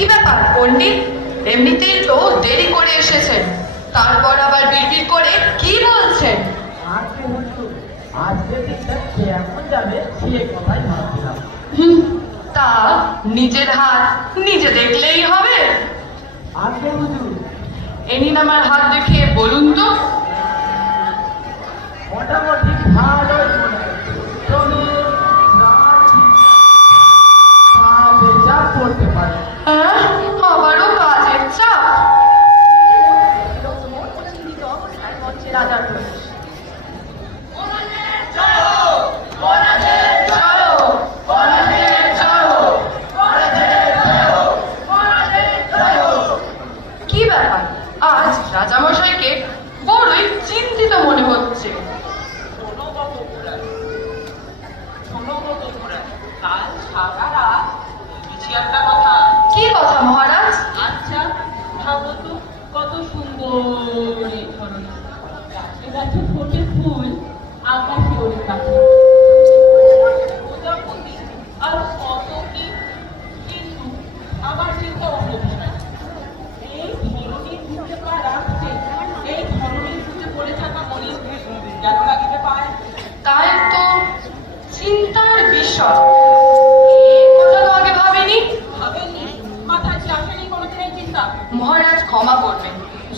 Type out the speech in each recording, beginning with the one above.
কি ব্যাপার পণ্ডিত? এমনিতেই তো দেরি করে এসেছেন। তারপর আবার বিড়বিড় করে কি বলছেন? তা নিজের হাত নিজে দেখলেই হবে। এ নিন আমার হাত দেখে বলুন তো। মোটামুটি ভালোই 好然后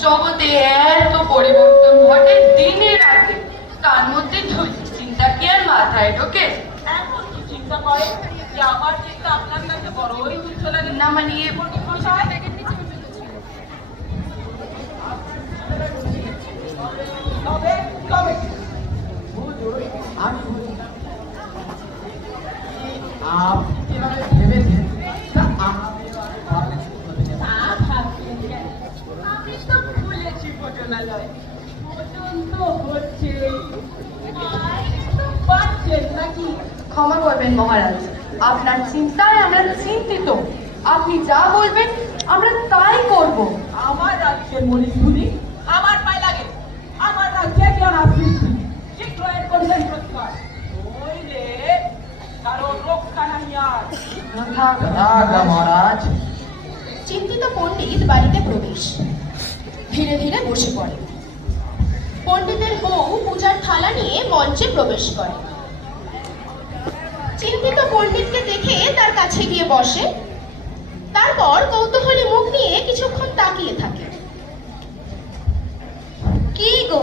জগতে এত পরিবর্তন ঘটে দিনে রাতে তার মধ্যে চিন্তা কি আর মাথায় ঢোকে? চিন্তা করে যে আমার চিন্তা আপনার কাছে বড়ই তুচ্ছ লাগে। না মানে এ মশাই তবে তবে। আমি বুঝি আপনি হচ্ছে। নাকি? ক্ষমা করবেন মহারাজ আপনার চিন্তায় আমরা চিন্তিত। আপনি যা বলবেন আমরা তাই করব। আমার রাজ্যের মণিপুরি আমার পায়ে লাগে। আমার রাজ্যে কেন আসৃষ্টি রক্ষা আর। মহারাজ। চিন্তিত পণ্ডিত বাড়িতে প্রবেশ। ধীরে ধীরে বসে পড়ে। পণ্ডিতের বউ পূজার থালা নিয়ে মঞ্চে প্রবেশ করে। চিন্তিত পণ্ডিতকে দেখে তার কাছে গিয়ে বসে। তারপর কৌতূহলী মুখ নিয়ে কিছুক্ষণ তাকিয়ে থাকে। কি গো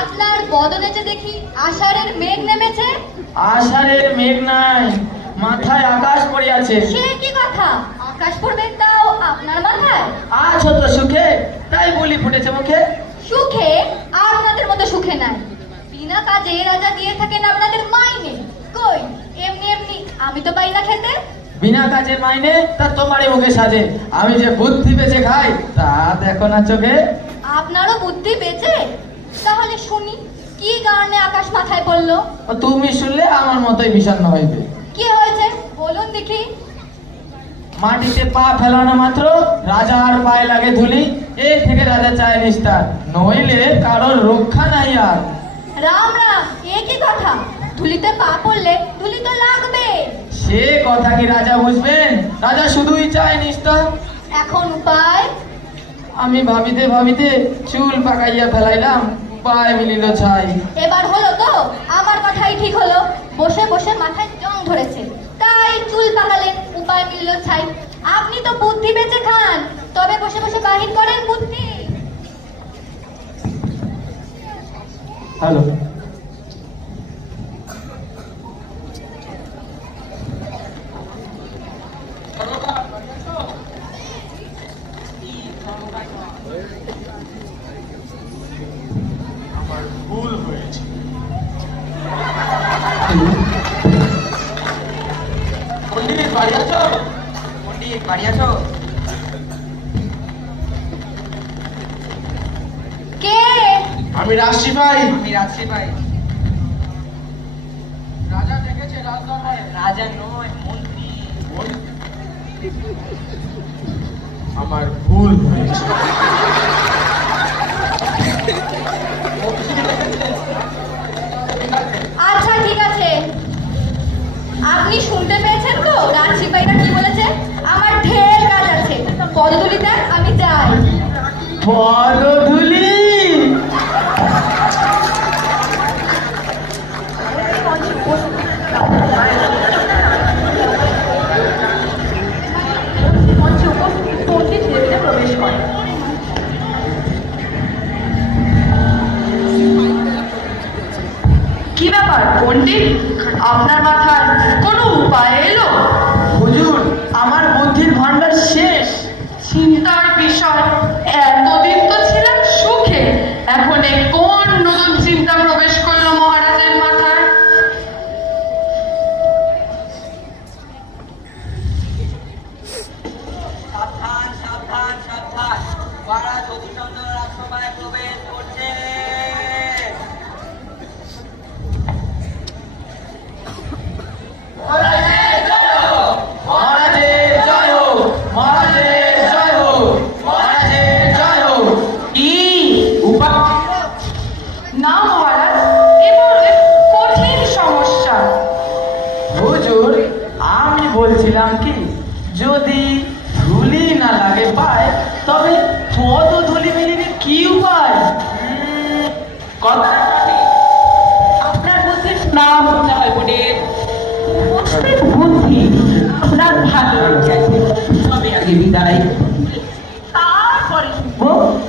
আপনার বদনে যে দেখি আষাঢ়ের মেঘ নেমেছে? আষাঢ়ের মেঘ নাই মাথায় আকাশ পড়ে আছে। সে কি কথা? আকাশ পড়বে আপনার মাথায়? আছো তো সুখে তাই বলি ফুটেছে মুখে। সুখে? আপনাদের মতো সুখে নাই। বিনা কাজে রাজা দিয়ে থাকেন আপনাদের মাইনে। কই? এমনি এমনি আমি তো পাই না খেতে। বিনা কাজের মাইনে তা তোমারই মুখে সাজে। আমি যে বুদ্ধি বেঁচে খাই তা দেখো না চোখে। আপনারও বুদ্ধি বেঁচে? তাহলে শুনি কি কারণে আকাশ মাথায় পড়ল? তুমি শুনলে আমার মতোই বিষণ্ণ হইবে। কি হয়েছে? বলুন দেখি। মাটিতে পা ফেলানো মাত্র রাজার পায়ে লাগে ধুলি। এই থেকে রাজা চায় নিস্তার। নইলে কারোর রক্ষা নাই আর। রাম রাম এ কি কথা? ধুলিতে পা পড়লে ধুলি তো লাগবে। সে কথা কি রাজা বুঝবেন? রাজা শুধুই চায় নিস্তার। এখন উপায়? আমি ভাবিতে ভাবিতে চুল পাকাইয়া ফেলাইলাম পায়ে মিলিল ছাই। এবার হলো তো আমার কথাই ঠিক হলো। বসে বসে মাথায় জং ধরেছে। তাই চুল পাকালেন উপায় মিলল ছাই। আপনি তো বুদ্ধি বেঁচে খান। তবে বসে বসে বাহির করেন বুদ্ধি। হ্যালো। আমার ভুল হয়েছে। বাড়ি আছো? কে? আমি রাশি ভাই। আমি রাত্রি ভাই। রাজা ডেকেছে রাজদরবারে। রাজা নয় মন্ত্রী। আমার ভুল হয়েছে। পদধূলি সুখে এখন এ কোন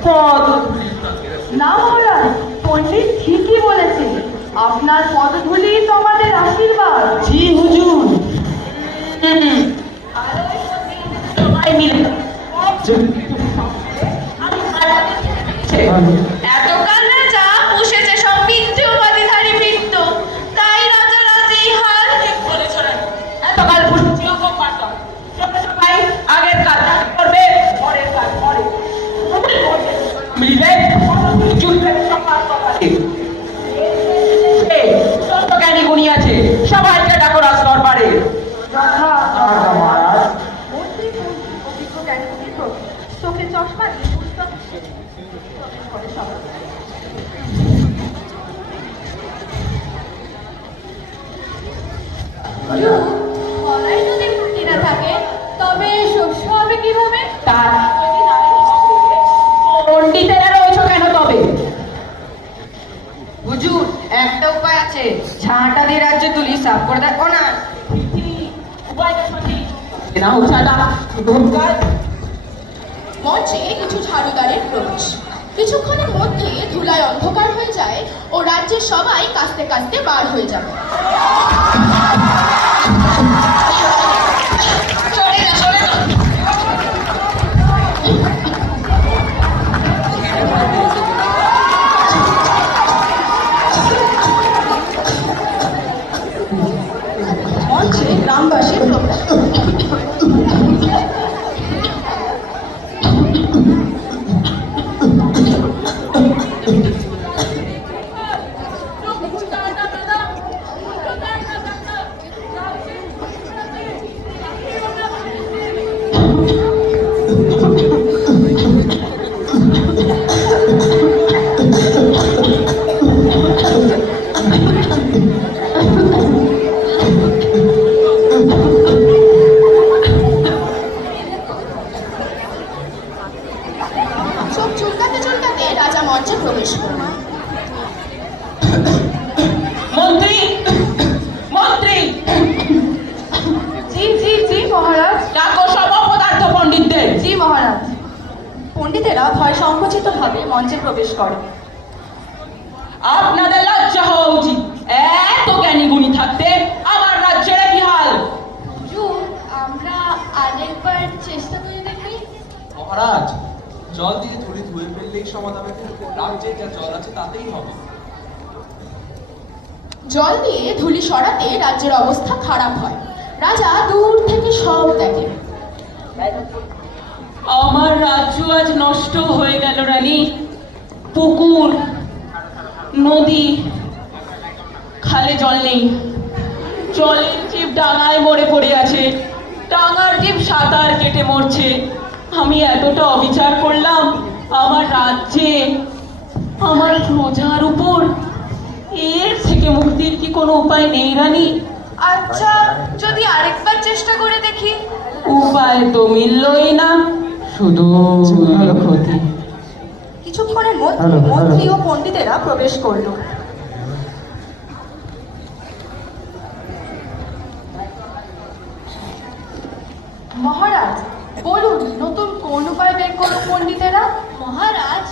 পদ। না মহারাজ পণ্ডিত ঠিকই বলেছেন। আপনার পদধূলি তো আমাদের আশীর্বাদ। জি হুজুর। সবাই মিলে। felicidad ঝাঁটা দিয়ে রাজ্য তুলি সাফ করে দেখো না না উষাটা মঞ্চে কিছু ঝাড়ুদারের প্রবেশ। কিছুক্ষণের মধ্যে ধুলায় অন্ধকার হয়ে যায় ও রাজ্যের সবাই কাস্তে কাস্তে বার হয়ে যাবে। পণ্ডিতেরা ভয় সংকুচিত ভাবে মঞ্চে প্রবেশ করে। আপনাদের লজ্জা হওয়া উচিত। এত জ্ঞানী গুণী থাকতে আমার রাজ্যের কি হাল আমরা আরেকবার চেষ্টা করে দেখি। মহারাজ জল দিয়ে ধুলি ধুয়ে ফেললেই সমাধান হবে রাজ্যে যা জল আছে তাতেই হবে। জল দিয়ে ধুলি সরাতে রাজ্যের অবস্থা খারাপ হয়। রাজা দূর থেকে সব দেখেন আমার রাজ্য আজ নষ্ট হয়ে গেল রানী। পুকুর নদী খালে জল নেই। জলের জীব ডাঙায় মরে পড়ে আছে। ডাঙার জীব সাঁতার কেটে মরছে। আমি এতটা অবিচার করলাম আমার রাজ্যে। আমার প্রজার উপর। এর থেকে মুক্তির কি কোনো উপায় নেই রানী? আচ্ছা যদি আরেকবার চেষ্টা করে দেখি। উপায় তো মিললই না। শুধু ক্ষতি কিছুক্ষণের মধ্যে। মন্ত্রী ও পণ্ডিতেরা প্রবেশ করল। মহারাজ বলুন নতুন কোন উপায় বের করল পণ্ডিতেরা? মহারাজ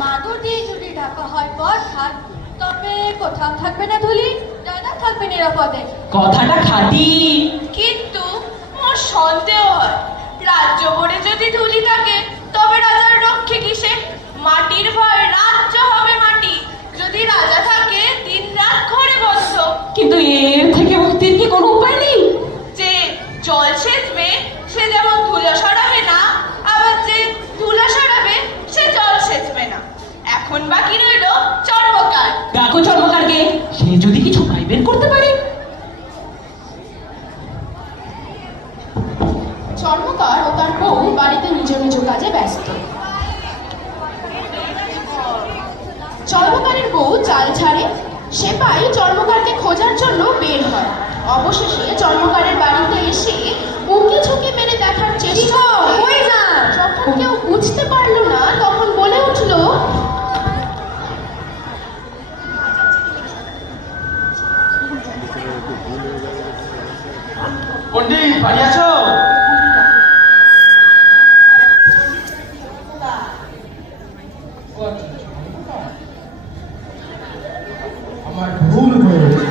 মাদুর দিয়ে যদি ঢাকা হয় বর্ষার তবে কোথাও থাকবে না ধুলি রাজা থাকবে নিরাপদে। কথাটা খাঁটি। কিন্তু মোর সন্দেহ হয় রাজ্য ভরে যদি ধুলি থাকে তবে রাজার রক্ষে কিসে? মাটির ভয় রাজ্য হবে মাটি। যদি রাজা থাকে দিন রাত ঘরে বন্ধ। কিন্তু এর থেকে মুক্তির কি কোনো উপায় নেই? যে জল সেচবে সে যেমন ধুলো সরাবে না আবার যে ধুলো সরাবে সে জল সেচবে না। এখন বাকি রইল চর্মকার। ডাকো চর্মকারকে সে যদি কিছু উপায় বের করতে পারে। চর্মকার ও তার বউ বাড়িতে নিজ নিজ কাজে ব্যস্ত। চর্মকারের বউ চাল ছাড়ে সেপাই চর্মকারকে খোঁজার জন্য বের হয়। অবশেষে চর্মকারের বাড়িতে এসে উকি ঝুঁকি মেরে দেখার চেষ্টা। যখন কেউ বুঝতে পারল না তখন বলে উঠল পণ্ডিত বাড়ি আছো আমার ভুল হয়েছে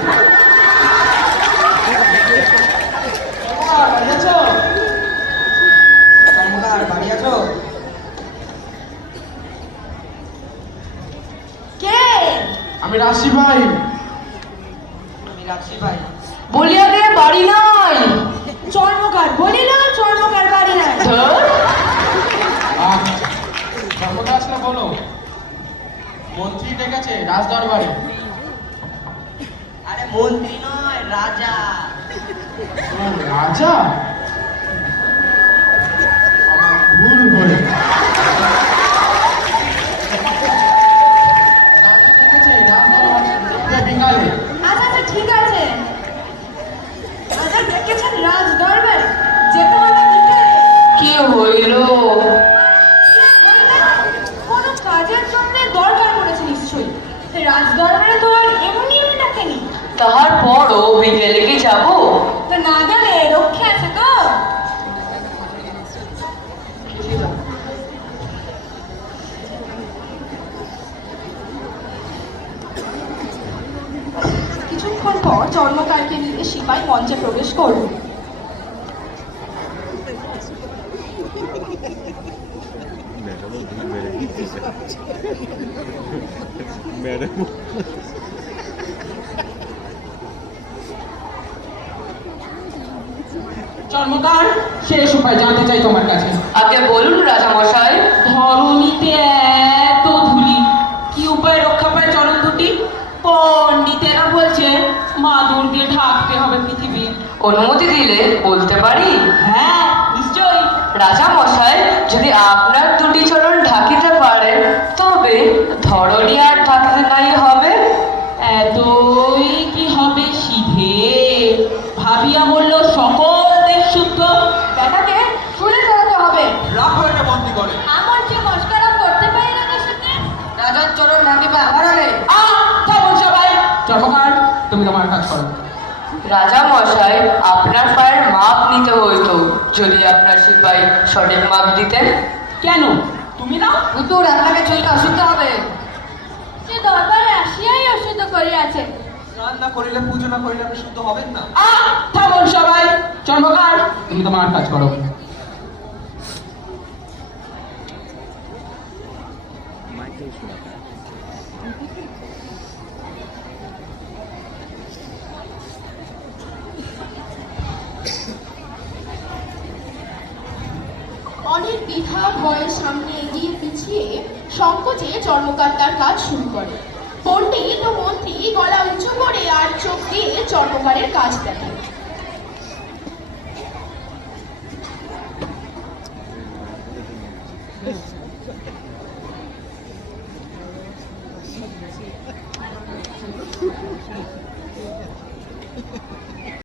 বাড়ি আছো কর্মকার বাড়ি আছো কে আমি রাশি ভাই আমি রাখছি ভাই বলিয়া দে বাড়ি নাই চর্মকার বলি না চর্মকার বাড়ি নাই কোথায় আসলে বলো মন্ত্রী ডেকেছে রাজ দরবারে আরে মন্ত্রী নয় রাজা ও, রাজা আমার ভুল হয়েছে রাজা ডেকেছে রাজ দরবারে দেখবে বিকালে আচ্ছা আচ্ছা ঠিক আছে রাজা ডেকেছেন রাজ। দরবারে যেতে হবে বিকেলে কি হইল? কোনো কাজের জন্য দরকার পড়েছে নিশ্চয়ই। রাজ দরবারে তো আর এমনি এমনি ডাকেনি তাহার পরও বিকেলে কি যাব? না গেলে রক্ষে আছে তো? কিছুক্ষণ পর চর্মকারকে নিয়ে সিপাই মঞ্চে প্রবেশ করল। ম্যাডাম চর্মকার শেষ উপায় জানতে চাই তোমার কাছে। আগে বলুন রাজা মশাই ধরণীতে এত ধুলি কি উপায় রক্ষা পায় চরণ দুটি? পণ্ডিতেরা বলছে মাদুর দিয়ে ঢাকতে হবে পৃথিবী। অনুমতি দিলে বলতে পারি? হ্যাঁ নিশ্চয়ই। রাজা মশাই যদি আপনার রাজা মশাই আপনার পায়ের মাপ নিতে হইতো যদি আপনার সিপাই সঠিক মাপ দিতেন। কেন? তুমি না? পুতুর আপনাকে চলতে অসুবিধা হবে। সে দরবারে আসিয়াই অসুবিধা করিয়াছে। স্নান না করিলে পুজো না করিলে আপনি শুদ্ধ হবেন না। আহ থামুন সবাই। চর্মকার তুমি তোমার কাজ করো। অনেক দ্বিধা ভয়ের সামনে এগিয়ে পিছিয়ে সংকোচে চর্মকার কাজ শুরু করে। পণ্ডিত ও মন্ত্রী গলা উঁচু করে আর চোখ দিয়ে চর্মকারের কাজ দেখে